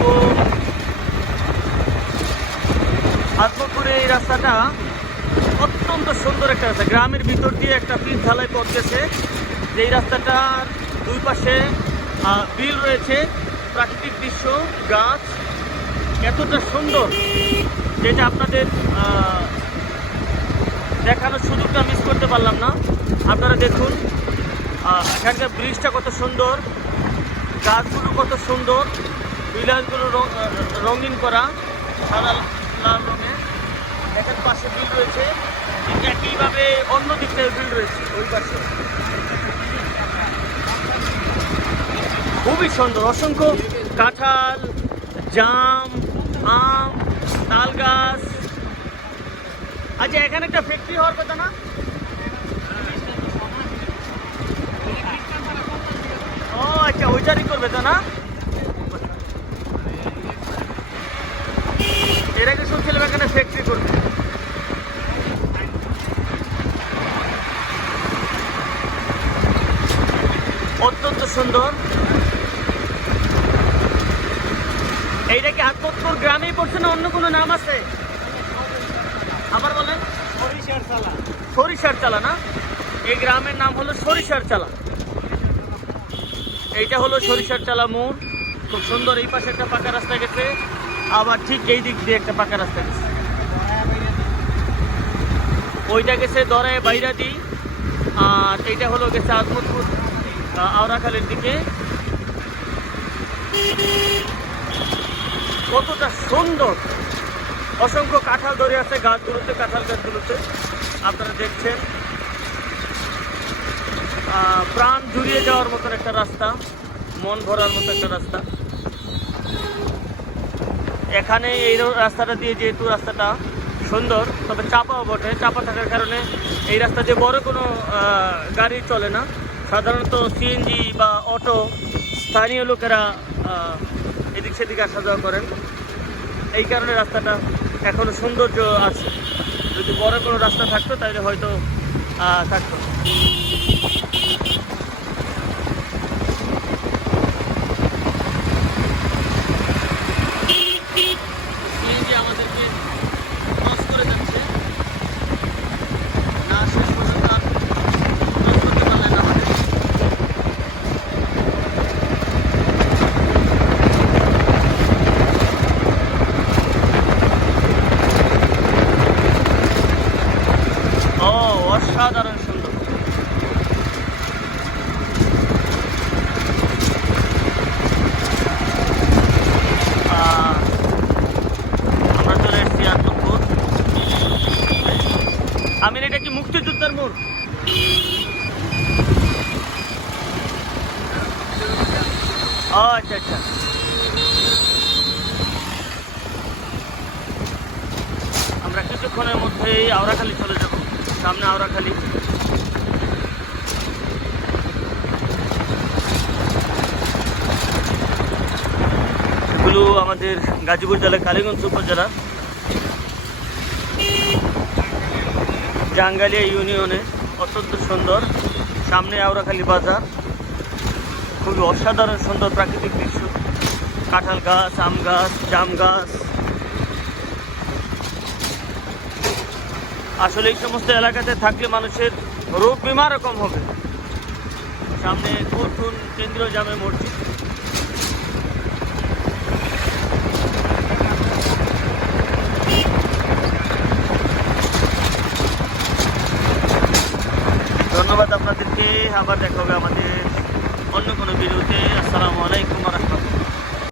আলাইকুম। আজমতপুরে এই রাস্তাটা অত্যন্ত সুন্দর একটা রাস্তা, গ্রামের ভিতর দিয়ে একটা পিচ ঢালাই পথ গেছে। যেই রাস্তাটার দুই পাশে বিল রয়েছে, প্রাকৃতিক দৃশ্য, গাছ এতটা সুন্দর যেটা আপনাদের দেখানোর সুযোগটা মিস করতে পারলাম না। আপনারা দেখুন এখানকার ব্রিজটা কত সুন্দর, গাছগুলো কত সুন্দর, বিলাসগুলো রঙিন করা সাদা লাল রঙের। এখান পাশে বিল রয়েছে, ঠিক একইভাবে অন্য দিকটায় বিল রয়েছে ওই পাশে। খুবই সুন্দর, অসংখ্য কাঁঠাল, জাম, আম, তাল গাছ। আচ্ছা, এখানে একটা ফ্যাক্টরি হওয়ার কথা না? ও আচ্ছা, ওইটারই করবে তো না? এর আগে শুনছিলাম এখানে ফ্যাক্টরি করবে। অত্যন্ত সুন্দর। এইটা কি আজমতপুর গ্রামেই পড়ছে না অন্য কোনো নাম আছে? আবার বলেন। সরিষার চালা। সরিষার চালা না? এই গ্রামের নাম হলো সরিষার চালা। এইটা হলো সরিষার চালা মোড়। খুব সুন্দর। এই পাশে একটা পাকা রাস্তা গেছে, আবার ঠিক এই দিক দিয়ে একটা পাকা রাস্তা গেছে। ওইটা গেছে দরায় বাইরাদি, আর এইটা হলো গেছে আজমতপুর আওরাখালের দিকে। কতটা সুন্দর, অসংখ্য কাঁঠাল ধরে আছে গাছগুলোতে, কাঁঠাল গাছগুলোতে আপনারা দেখছেন। প্রাণ জুড়িয়ে যাওয়ার মতন একটা রাস্তা, মন ভরার মতো একটা রাস্তা। এখানে এই রাস্তাটা দিয়ে, যেহেতু রাস্তাটা সুন্দর তবে চাপাও বটে, চাপা থাকার কারণে এই রাস্তা দিয়ে বড় কোনো গাড়ি চলে না। সাধারণত সিএনজি বা অটো, স্থানীয় লোকেরা এদিক সেদিক আসা যাওয়া করেন। এই কারণে রাস্তাটা এখনও সৌন্দর্য আছে। যদি বড় কোনো রাস্তা থাকতো তাহলে হয়তো থাকতো। সিএনজি আমাদেরকে ক্রস করে যাচ্ছে, না শেষ পর্যন্ত আর ক্রস করতে পারলেন না আমাদের। ও অসাধারণ সুন্দর। আমরা চলে এসেছি আজমতপুর। আমির, এটা কি মুক্তিযোদ্ধার মোড়? ও আচ্ছা আচ্ছা। আমরা কিছুক্ষণের মধ্যেই আওরাখালী চলে যাব। সামনে আওরাখালী। এগুলো আমাদের গাজীপুর জেলার কালীগঞ্জ উপজেলা জাঙ্গালিয়া ইউনিয়নে। অত্যন্ত সুন্দর। সামনে আওরাখালী বাজার। খুবই অসাধারণ সুন্দর প্রাকৃতিক দৃশ্য, কাঁঠাল গাছ, আম গাছ, জাম গাছ। আসলে এই সমস্ত এলাকাতে থাকলে মানুষের রোগ বিমারও কম হবে। সামনে নতুন কেন্দ্রীয় জামে মসজিদ। ধন্যবাদ আপনাদেরকে। আবার দেখা হবে আমাদের অন্য কোনো ভিডিওতে। আসসালামু আলাইকুম ওয়া রাহমাতুল্লাহ।